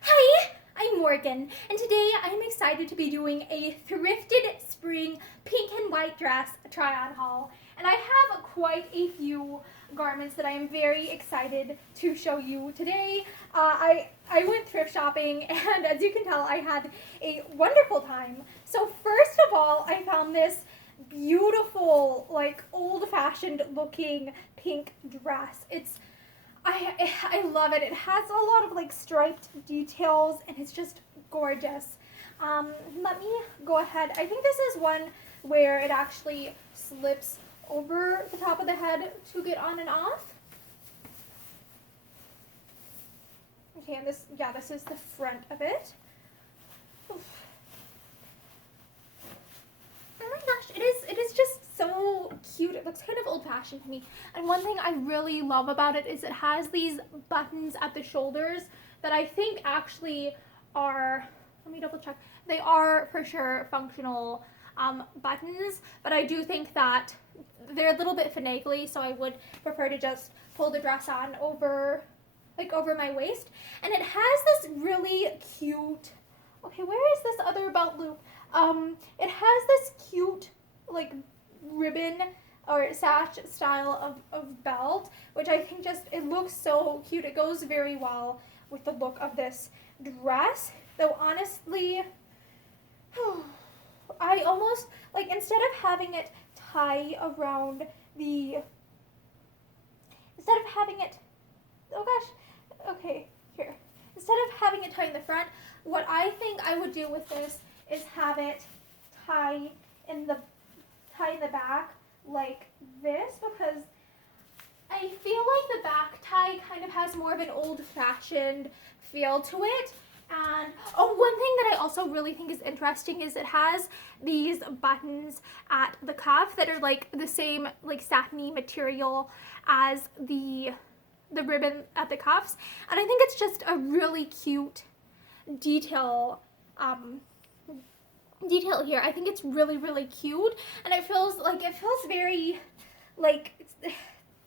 Hi, I'm Morgan, and today I'm excited to be doing a thrifted spring pink and white dress try-on haul. And I have quite a few garments that I am very excited to show you today. I went thrift shopping, and as you can tell, I had a wonderful time. So first of all, I found this beautiful, like old-fashioned looking pink dress. I love it. It has a lot of like striped details and it's just gorgeous. Let me go ahead. I think this is one where it actually slips over the top of the head to get on and off. Okay, and this is the front of it. Oof. Oh my gosh, it is just so cute. It looks kind of old-fashioned to me. And one thing I really love about it is it has these buttons at the shoulders that I think actually are, let me double check, they are for sure functional buttons, but I do think that they're a little bit finagly, so I would prefer to just pull the dress on over my waist. And it has this really cute, okay, where is this other belt loop? It has this cute, like, ribbon or sash style of belt, which I think just, it looks so cute. It goes very well with the look of this dress. Though, honestly, I almost, like, instead of having it tie around the, instead of having it, oh gosh, okay, here. Instead of having it tie in the front, what I think I would do with this is have it tie in the back like this, because I feel like the back tie kind of has more of an old-fashioned feel to it. And oh, one thing that I also really think is interesting is it has these buttons at the cuff that are like the same like satiny material as the ribbon at the cuffs, and I think it's just a really cute detail here. I think it's really cute, and it feels very like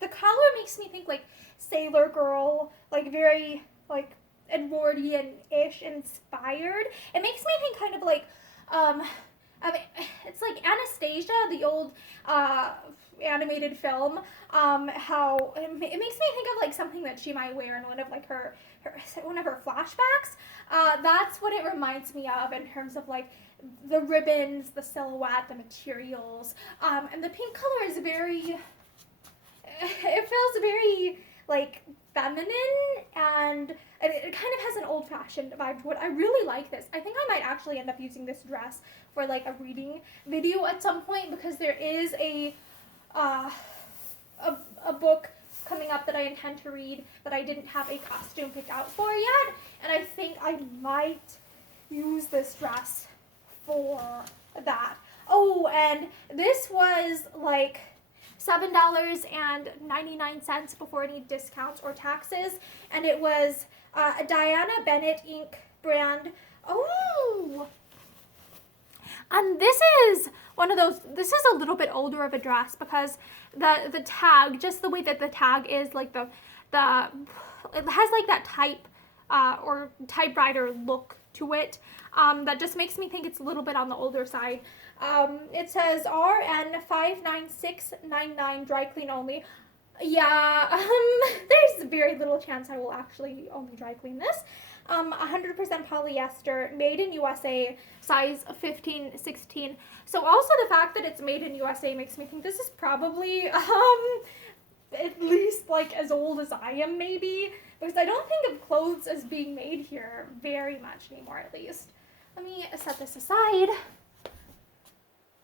the color makes me think like Sailor Girl, like very like Edwardian-ish inspired. It makes me think kind of like I mean, it's like Anastasia, the old animated film. How it makes me think of like something that she might wear in one of like her one of her flashbacks. That's what it reminds me of in terms of like the ribbons, the silhouette, the materials, and the pink color is very. It feels very like feminine, and it kind of has an old-fashioned vibe to it. I really like this. I think I might actually end up using this dress for like a reading video at some point, because there is a book coming up that I intend to read that I didn't have a costume picked out for yet, and I think I might use this dress for that. Oh, and this was like $7.99 before any discounts or taxes, and it was a Diana Bennett Inc. brand. Oh, and this is one of those, this is a little bit older of a dress, because the tag, just the way that the tag is, like the it has like that type or typewriter look to it, that just makes me think it's a little bit on the older side. It says RN 59699 dry clean only. Yeah, there's very little chance I will actually only dry clean this. 100% polyester, made in USA, size 15-16. So also the fact that it's made in USA makes me think this is probably at least like as old as I am, maybe, because I don't think of clothes as being made here very much anymore, at least. Let me set this aside.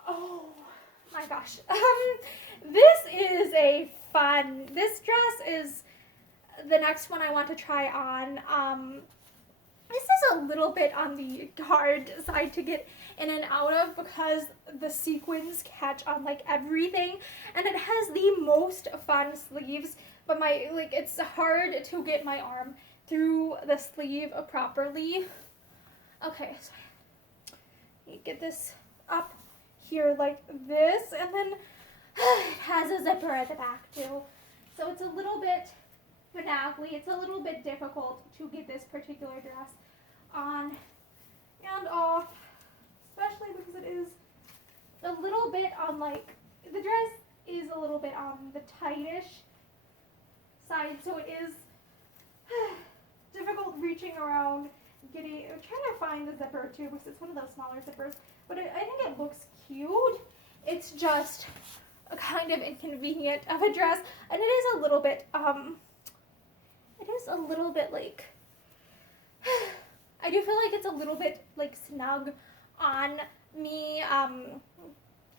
Oh my gosh. This is this dress is the next one I want to try on. This is a little bit on the hard side to get in and out of, because the sequins catch on like everything, and it has the most fun sleeves, but it's hard to get my arm through the sleeve properly. Okay, so get this up here like this, and then it has a zipper at the back too. So it's a little bit finagly. It's a little bit difficult to get this particular dress on and off, especially because it is a little bit on like, the dress is a little bit on the tightish side, so it is difficult reaching around, I'm trying to find the zipper too because it's one of those smaller zippers, but I think it looks cute. It's just a kind of inconvenient of a dress, and it is a little bit like, I do feel like it's a little bit like snug on me. I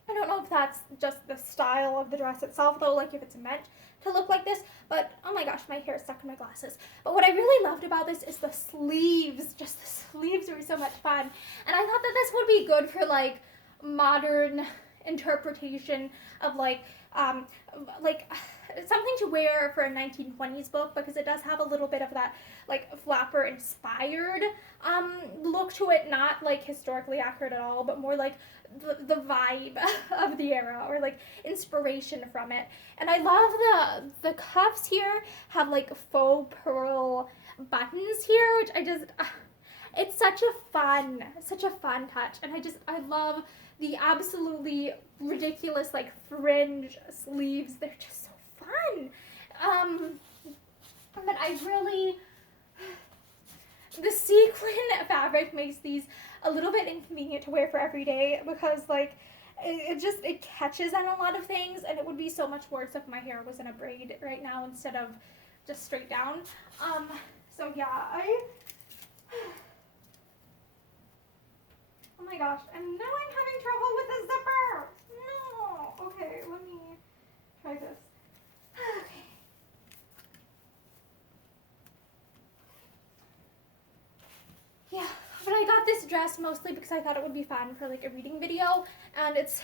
don't know if that's just the style of the dress itself though, like if it's meant to look like this, but oh my gosh, my hair is stuck in my glasses. But what I really loved about this is the sleeves. Just the sleeves were so much fun, and I thought that this would be good for like modern interpretation of like something to wear for a 1920s book, because it does have a little bit of that like flapper inspired look to it, not like historically accurate at all, but more like the vibe of the era, or like inspiration from it. And I love the cuffs here have like faux pearl buttons here, which I just it's such a fun touch, and I love the absolutely ridiculous like fringe sleeves. They're just so fun. But I really, the sequin fabric makes these a little bit inconvenient to wear for every day, because like it catches on a lot of things, and it would be so much worse if my hair was in a braid right now instead of just straight down. So yeah, oh my gosh, and now I'm having trouble with the zipper. No. Okay, let me try this. Okay. Yeah, but I got this dress mostly because I thought it would be fun for like a reading video, and it's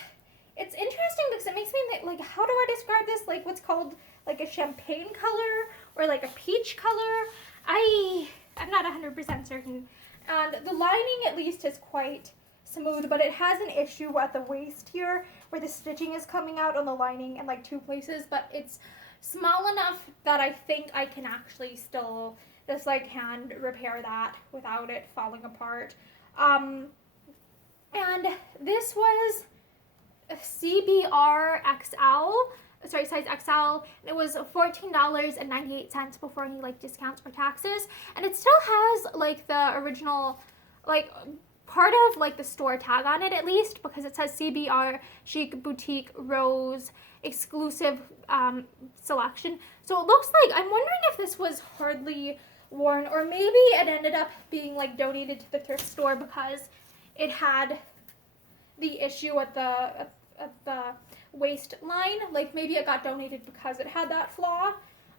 interesting because it makes me think, like, how do I describe this? Like, what's called like a champagne color or like a peach color? I'm not 100% certain. And the lining at least is quite smooth, but it has an issue at the waist here where the stitching is coming out on the lining in like two places, but it's small enough that I think I can actually still just like hand repair that without it falling apart. And this was CBR XL, sorry, size XL, and it was $14.98 before any like discounts or taxes, and it still has like the original like part of like the store tag on it, at least, because it says CBR Chic Boutique Rose exclusive selection. So it looks like, I'm wondering if this was hardly worn, or maybe it ended up being like donated to the thrift store because it had the issue at the waistline. Like maybe it got donated because it had that flaw.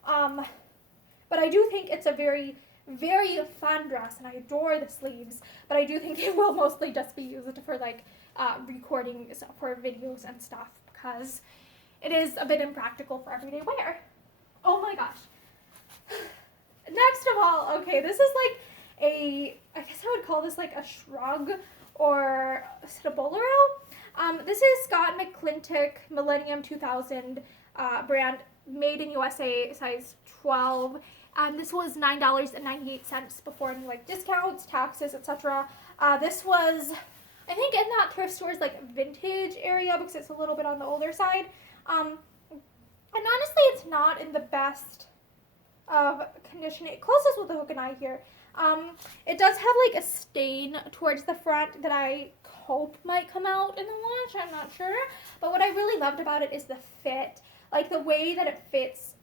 But I do think it's a very, very fun dress, and I adore the sleeves, but I do think it will mostly just be used for like recording for videos and stuff, because it is a bit impractical for everyday wear. Oh my gosh. Next of all, okay, this is like I guess I would call this like a shrug, or is it a bolero? This is Scott McClintock Millennium 2000 brand, made in USA, size 12. This was $9.98 before any like discounts, taxes, etc. This was, I think, in that thrift store's like vintage area, because it's a little bit on the older side. And honestly, it's not in the best of condition. It closes with a hook and eye here. It does have like a stain towards the front that I hope might come out in the wash. I'm not sure. But what I really loved about it is the fit, like the way that it fits.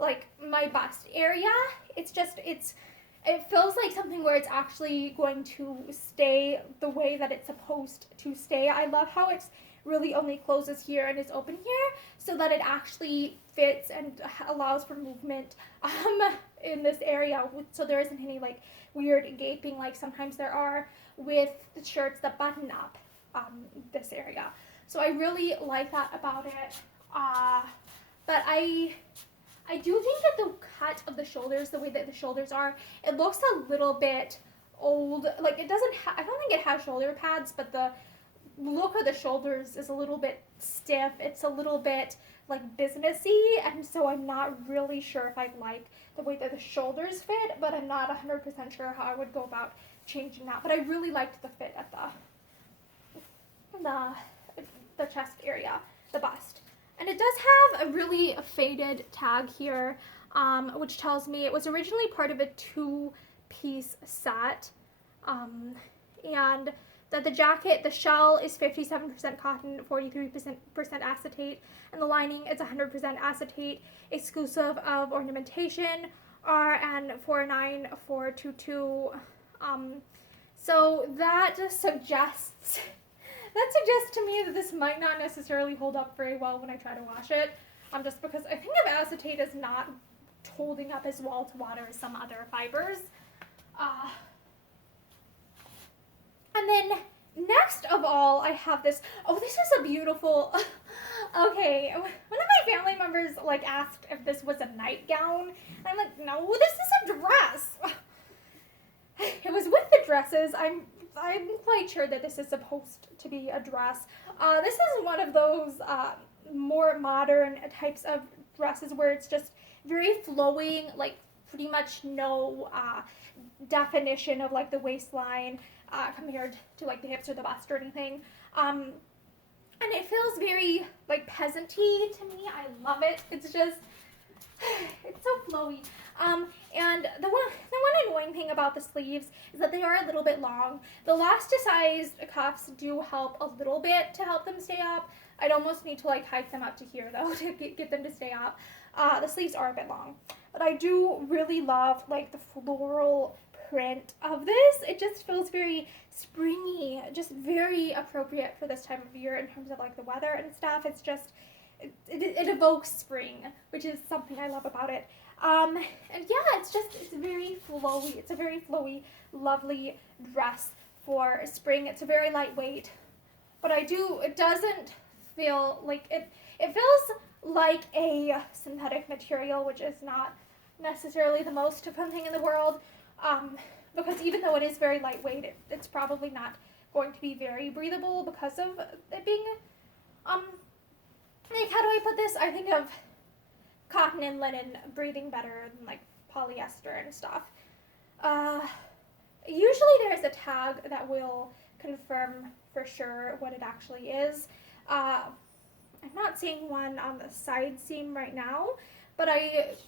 Like my bust area, it feels like something where it's actually going to stay the way that it's supposed to stay. I love how it's really only closes here and is open here, so that it actually fits and allows for movement in this area, so there isn't any like weird gaping like sometimes there are with the shirts that button up this area. So I really like that about it. But I do think that the cut of the shoulders, the way that the shoulders are, it looks a little bit old. Like it doesn't I don't think it has shoulder pads, but the look of the shoulders is a little bit stiff. It's a little bit like businessy, and so I'm not really sure if I like the way that the shoulders fit, but I'm not 100% sure how I would go about changing that. But I really liked the fit at the chest area, the bust. And it does have a really faded tag here, which tells me it was originally part of a 2-piece set, and that the jacket, the shell is 57% cotton, 43% acetate, and the lining is 100% acetate, exclusive of ornamentation, RN 49422. So that suggests to me that this might not necessarily hold up very well when I try to wash it, just because I think of acetate as not holding up as well to water as some other fibers. And then next of all, I have this. Oh, this is a beautiful. Okay, one of my family members like asked if this was a nightgown. And I'm like, no, this is a dress. It was with the dresses. I'm quite sure that this is supposed to be a dress. This is one of those more modern types of dresses where it's just very flowing, like pretty much no definition of like the waistline compared to like the hips or the bust or anything. And it feels very like peasant-y to me. I love it. It's just, it's so flowy. And the one annoying thing about the sleeves is that they are a little bit long. The elasticized cuffs do help a little bit to help them stay up. I'd almost need to like hike them up to here though to get them to stay up. The sleeves are a bit long, but I do really love like the floral print of this. It just feels very springy, just very appropriate for this time of year in terms of like the weather and stuff. It's just, it evokes spring, which is something I love about it. And yeah, it's very flowy. It's a very flowy, lovely dress for spring. It's a very lightweight, but it doesn't feel like it feels like a synthetic material, which is not necessarily the most fun thing in the world, because even though it is very lightweight, it's probably not going to be very breathable because of it being, like, how do I put this? I think of cotton and linen breathing better than like polyester and stuff. Usually there's a tag that will confirm for sure what it actually is. I'm not seeing one on the side seam right now, but it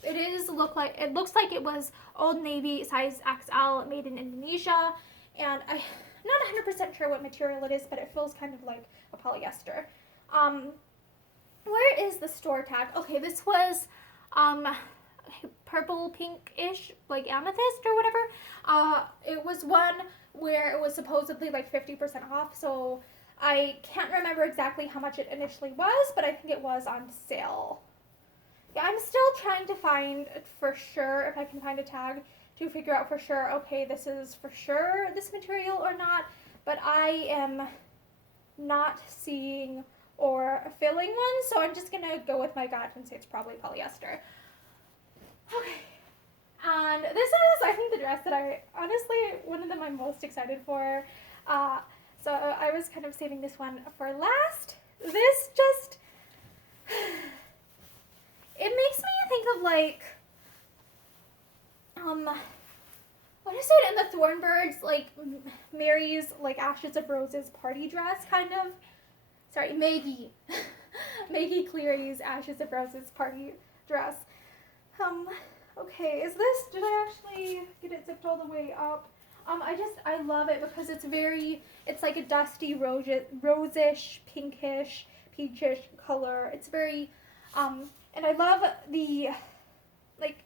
looks like it was Old Navy size XL, made in Indonesia, and I'm not 100% sure what material it is, but it feels kind of like a polyester. Where is the store tag? Okay, this was purple pinkish, like amethyst or whatever. It was one where it was supposedly like 50% off, so I can't remember exactly how much it initially was, but I think it was on sale. Yeah, I'm still trying to find for sure if I can find a tag to figure out for sure, okay, this is for sure this material or not, but I am not seeing or feeling one, so I'm just gonna go with my gut and say it's probably polyester. Okay, and this is, I think, the dress that one of them I'm most excited for. So I was kind of saving this one for last. This just, it makes me think of like, what is it in the Thornbirds, like Mary's like Ashes of Roses party dress kind of. Sorry, Maggie Cleary's Ashes of Roses party dress. Okay, did I actually get it zipped all the way up? I love it because it's like a dusty rosish, pinkish, peachish color. It's very, and I love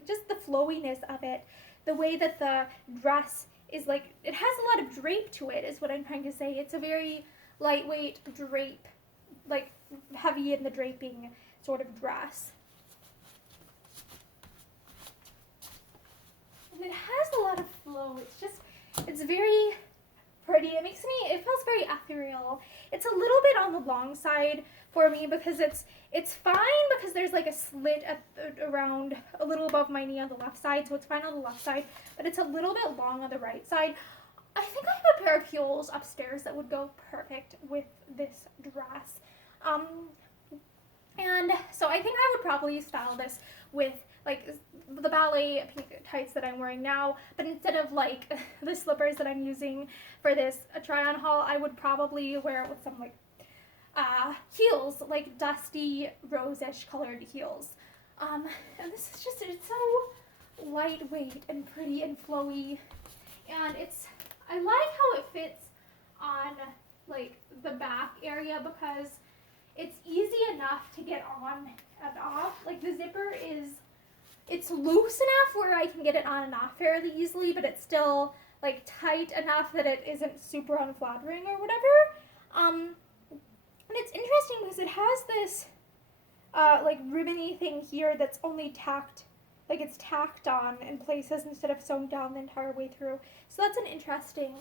just the flowiness of it. The way that the dress is like, it has a lot of drape to it is what I'm trying to say. It's a very lightweight drape, like heavy in the draping sort of dress. And it has a lot of flow. It's very pretty. It feels very ethereal. It's a little bit on the long side for me because it's fine because there's like a slit around a little above my knee on the left side, so it's fine on the left side, but it's a little bit long on the right side. I think I have a pair of heels upstairs that would go perfect with this dress. And so I think I would probably style this with like the ballet pink tights that I'm wearing now, but instead of like the slippers that I'm using for this try on haul, I would probably wear it with some like heels, like dusty rose-ish colored heels. And this is just, it's so lightweight and pretty and flowy, and I like how it fits on like the back area because it's easy enough to get on and off. Like the zipper it's loose enough where I can get it on and off fairly easily, but it's still like tight enough that it isn't super unflattering or whatever. And it's interesting because it has this like ribbony thing here that's only tacked, like it's tacked on in places instead of sewn down the entire way through. So that's an interesting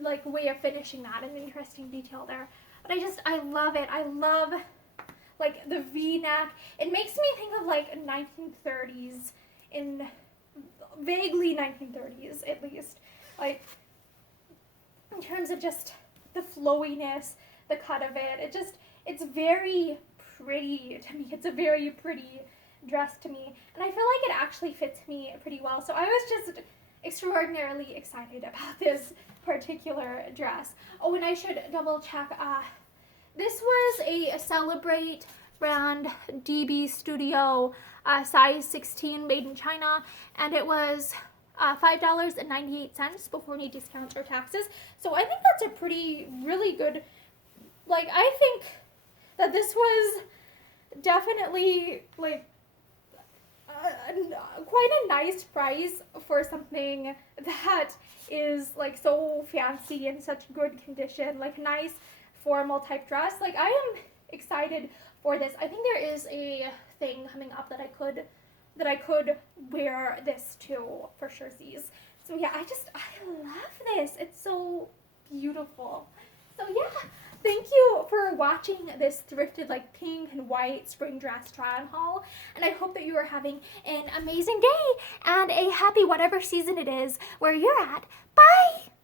like way of finishing that, an interesting detail there. But I love it. I love like the V-neck. It makes me think of like 1930s, in vaguely 1930s at least, like in terms of just the flowiness, the cut of it. It's very pretty to me. It's a very pretty dress to me, and I feel like it actually fits me pretty well. So I was just extraordinarily excited about this particular dress. Oh, and I should double check. This was a Celebrate brand DB Studio size 16 made in China, and it was $5.98 before any discounts or taxes. So I think that's a really good, like, I think that this was definitely like quite a nice price for something that is like so fancy and such good condition, like nice formal type dress. Like I am excited for this. I think there is a thing coming up that I could wear this to for sure. So yeah, I love this. It's so beautiful. So yeah, thank you for watching this thrifted like pink and white spring dress try on haul, and I hope that you are having an amazing day and a happy whatever season it is where you're at. Bye!